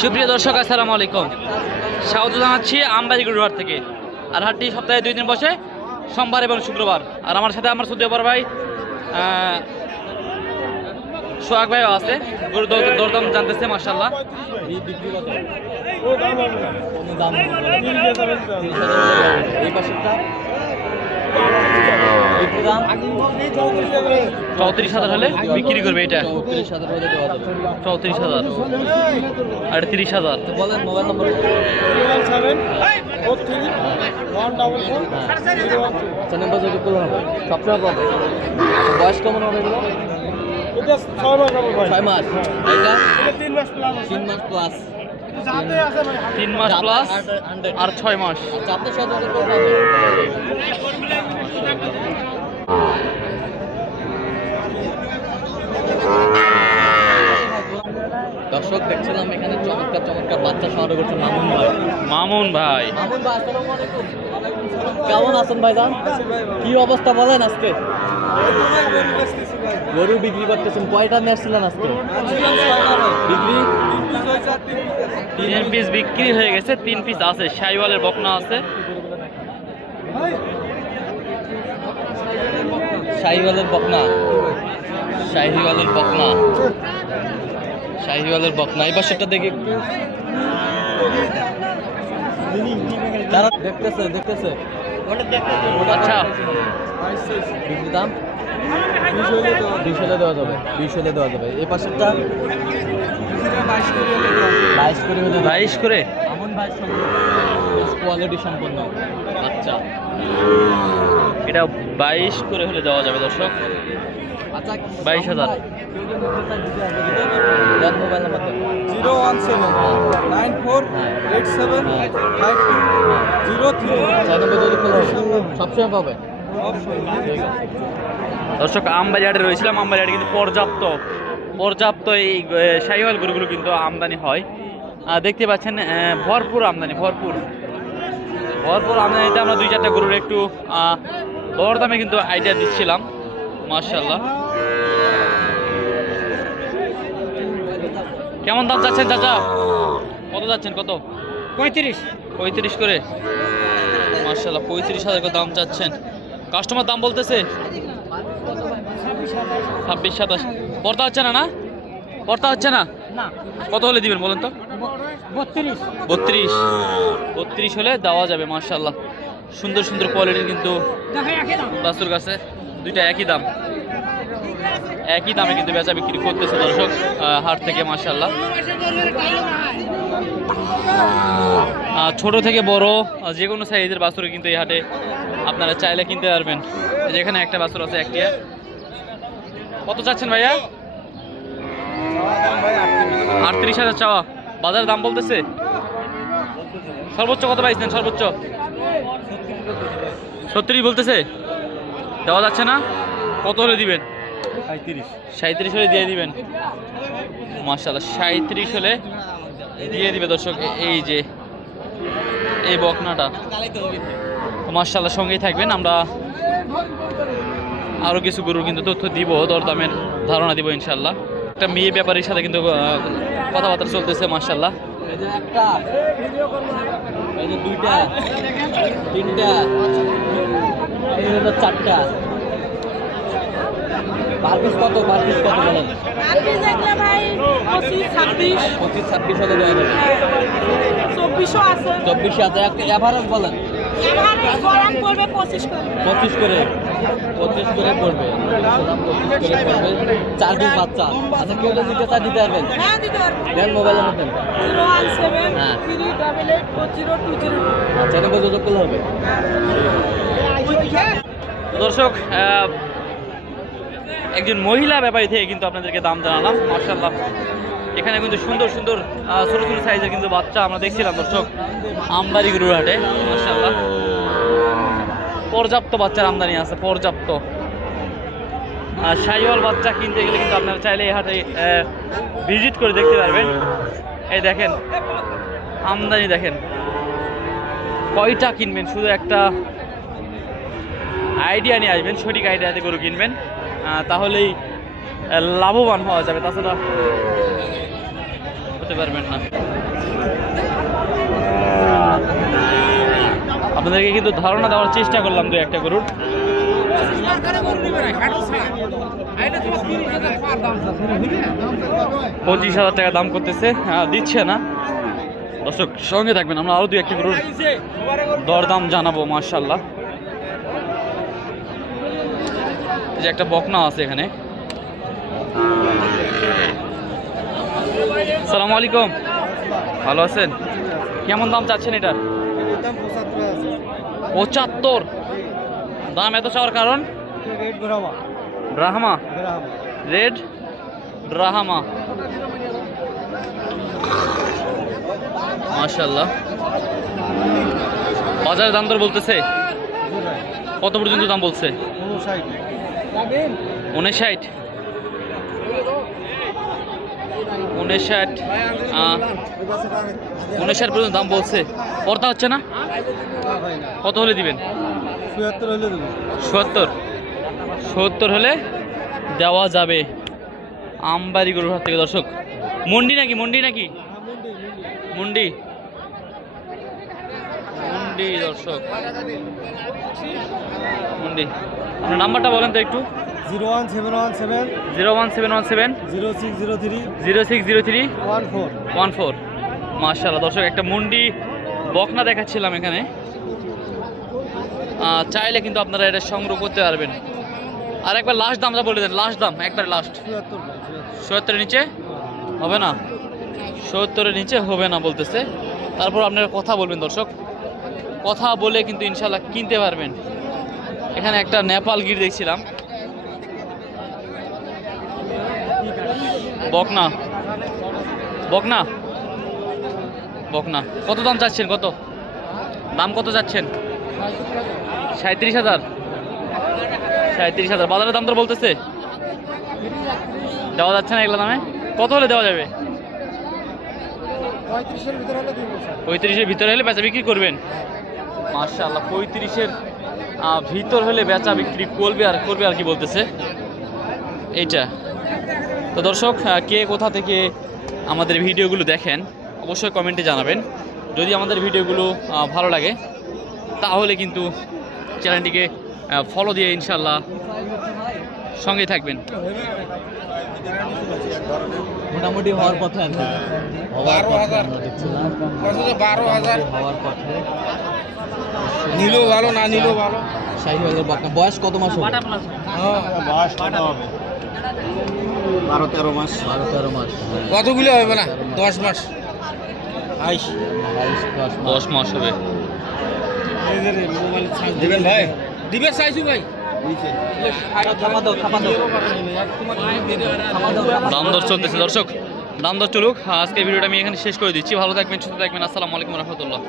সুপ্রিয় দর্শক আসসালামু আলাইকুম, স্বাগত জানাচ্ছি আমবাড়ি গরুহাট থেকে। আর হাটটি সপ্তাহে 2 দিন বসে, সোমবার এবং শুক্রবার। আর আমার সাথে আমার সৌদি ভাই সোহাগ ভাইও আছে, গরু দরদাম জানতেছে। মাশাআল্লাহ, চৌত্রিশ হাজার হলে বিক্রি করবে। এটা 34,000 আর 30,000। বলেন মোবাইল নম্বর। সবসময় পাবো। বয়স কেমন হবে এগুলো? 6 মাস। এটা 3 মাস প্লাস। 3 মাস প্লাস আর 6 মাস। আপনার সাথে দর্শক দেখছিলাম এখানে চমৎকার চমৎকার বাচ্চা সংগ্রহ করছে মামুন ভাই। মামুন ভাই, আসসালামু আলাইকুম। কেমন আছেন ভাইজান? কি অবস্থা বলেন আজকে? গরু বিক্রি করতেছেন, কয়টা নিয়েছিলেন আজকে? বিক্রি 3 পিস বিক্রি হয়ে গেছে, 3 পিস আছে। শাইওয়ালের বকনা আছে, শাহিওয়ালের বকনা। এই পাশেরটা দেখি একটু। তারা দেখতেছে আচ্ছা। বিক্রি দাম 20 হলে দেওয়া যাবে। 20 হলে দেওয়া যাবে। এই পাশেরটা 22 করে হলে 22 করে। এমন 22 কোয়ালিটি সম্পন্ন। আচ্ছা, এটা 22 করে হলে দেওয়া যাবে দর্শক। আচ্ছা 22,000। Mobile number 01794875203। সবসময় পাবে। দর্শক, আমবাড়ি হাটে রয়েছিলাম। আমবাড়ি হাটে কিন্তু পর্যাপ্ত এই শাহিওয়াল গরুগুলো কিন্তু আমদানি হয়। দেখতে পাচ্ছেন ভরপুর আমদানি। আমদানিতে আমরা 2-4টা গরুর একটু দরদামে কিন্তু আইডিয়া দিচ্ছিলাম। মাশাআল্লাহ, কেমন দাম চাচ্ছেন চাচা? কত যাচ্ছেন? কত? 35 করে। মাশাআল্লাহ, 35,000 করে দাম চাচ্ছেন। কাস্টমার দাম বলতেছে 26-27। পড়তা হচ্ছে না? পড়তা হচ্ছে না? কত হলে দিবেন বলেন তো? 32 হলে দেওয়া যাবে। মাশাআল্লাহ, সুন্দর সুন্দর কোয়ালিটির কিন্তু বাছুর কাছে দুইটা একই দামে কিন্তু বেচা বিক্রি করতেছে দর্শক হাট থেকে। মাশাআল্লাহ, ছোট থেকে বড় যে কোনো সাইজের বাছুর কিন্তু এই হাটে আপনারা চাইলে কিনতে পারবেন। যেখানে একটা বাছুর আছে একটিয়া। কত চাচ্ছেন ভাইয়া? 38,000 চাওয়া। বাজারের দাম বলতেছে সর্বোচ্চ কত পাইছেন? সর্বোচ্চ 37 বলতেছে। দেওয়া যাচ্ছে না? কত হলে দিবেন? 37 হলে দিয়ে দিবেন। মাশাআল্লাহ, 37 হলে দিয়ে দিবে দর্শক। এই যে এই বকনাটা, মাশাআল্লাহ, সঙ্গেই থাকবেন। আমরা আরো কিছু গরুর কিন্তু তথ্য দিব, দরদামের ধারণা দিব ইনশাআল্লাহ। একটা মেয়ে ব্যাপারীর সাথে কিন্তু কথাবার্তা চলতেছে। মাশাআল্লাহ, দুইটা, তিনটা, 4টা। পার পিস কত বলেন? 25-26 হলে দেওয়া যাবে। 24 আছে। একটা এভারেজ বলেন। 25 করে পড়বে। 4 পিস বাচ্চা। আচ্ছা, কেউ যদি দিতে চায় দিতে পারবেন? দেন মোবাইল নাম্বার দেন। 01738840202। আচ্ছা, এটা যোগাযোগ করলে হবে। দর্শক, একজন মহিলা ব্যাপারী থেকে কিন্তু আপনাদেরকে দাম জানালাম। মাশাআল্লাহ, এখানে কিন্তু সুন্দর সুন্দর ছোট ছোট সাইজের কিন্তু বাচ্চা আমরা দেখছিলাম দর্শক আমবাড়ি গরুর হাটে। মাশাআল্লাহ, পর্যাপ্ত বাচ্চার আমদানি আছে, পর্যাপ্ত। শাহিওয়াল বাচ্চা কিনতে গেলে কিন্তু আপনারা চাইলে এই হাটে ভিজিট করে দেখতে পারবেন। এই দেখেন আমদানি, দেখেন কয়টা কিনবেন, শুধু একটা আইডিয়া নিয়ে আসবেন, সঠিক আইডিয়াতে গরু কিনবেন, তাহলেই লাভবান হওয়া যাবে। তাছাড়া করতে পারবেন না। আপনাদেরকে কিন্তু ধারণা দেওয়ার চেষ্টা করলাম দু একটা গরুর। 25,000 টাকা দাম করতেছে, দিচ্ছে না। দর্শক সঙ্গে থাকবেন, আমরা আরো দু একটা গরুর দরদাম জানাবো। মাশাআল্লাহ, এই যে একটা বকনা আছে এখানে। আসসালামু আলাইকুম, ভালো আছেন? কেমন দাম চাচ্ছেন এটা? 75। দাম এত চাওয়ার কারণ? ব্রাহ্মা, রেড ব্রাহ্মা। মাশাআল্লাহ, বাজারে দাম দর বলতেছে কত পর্যন্ত দাম বলছে? 59। 59 পর্যন্ত দাম বলছে। পড়তা হচ্ছে না? কত হলে দিবেন? 70 হলে দেওয়া যাবে। আমবাড়ি গরুর হাট থেকে দর্শক। মন্ডি নাকি? মন্ডি দর্শক, মন্ডি। আপনার নাম্বারটা বলেন তো একটু। 01717 0603 14। মাশাআল্লাহ দর্শক, একটা মুন্ডি বকনা দেখাচ্ছিলাম এখানে। চাইলে কিন্তু আপনারা এটা সংগ্রহ করতে পারবেন। আর একবার লাস্ট দামটা বলে দেন, লাস্ট দাম একবার লাস্ট। ৭০-এর নিচে হবে না? ৭০-এর নিচে হবে না বলতেছে। তারপর আপনারা কথা বলবেন দর্শক, কথা বলে কিন্তু ইনশাল্লাহ কিনতে পারবেন। এখানে একটা নেপাল গির দেখছিলাম, বকনা। কত দাম চাচ্ছেন? কত চাচ্ছেন? 37,000। বাজারের দাম তো বলতেছে দেওয়া যাচ্ছে না এগুলো দামে। কত হলে দেওয়া যাবে? 35-এর ভিতরে হলে বেচা বিক্রি করবেন। মাশাআল্লাহ, 35-এর ভিতর হলে বেচা বিক্রি করবে আর কি বলতেছে এইটা। তো দর্শক, কে কোথা থেকে আমাদের ভিডিওগুলো দেখেন অবশ্যই কমেন্টে জানাবেন। যদি আমাদের ভিডিওগুলো ভালো লাগে তাহলে কিন্তু চ্যানেলটিকে ফলো দিয়ে ইনশাল্লাহ সঙ্গে থাকবেন। মোটামুটি হওয়ার পথে আর কি। 12,000 হওয়ার পথে। নিলেও ভালো, না নিলেও ভালো। শাহিওয়ালের বকনা বয়স কত মাস হবে? বয়স কত হবে? 12-13 মাস। 12-13 মাস। কতগুলো হবে না? 10 মাস। 10 মাস হবে। দিবেন ভাই? দিবে চাইছু ভাই। দাম দর চলতেছে দর্শক, দাম দর চলুক। আজকের ভিডিওটা আমি এখানে শেষ করে দিচ্ছি। ভালো থাকবেন, সুস্থ থাকবেন। আসসালামু আলাইকুম রহমতুল্লাহ।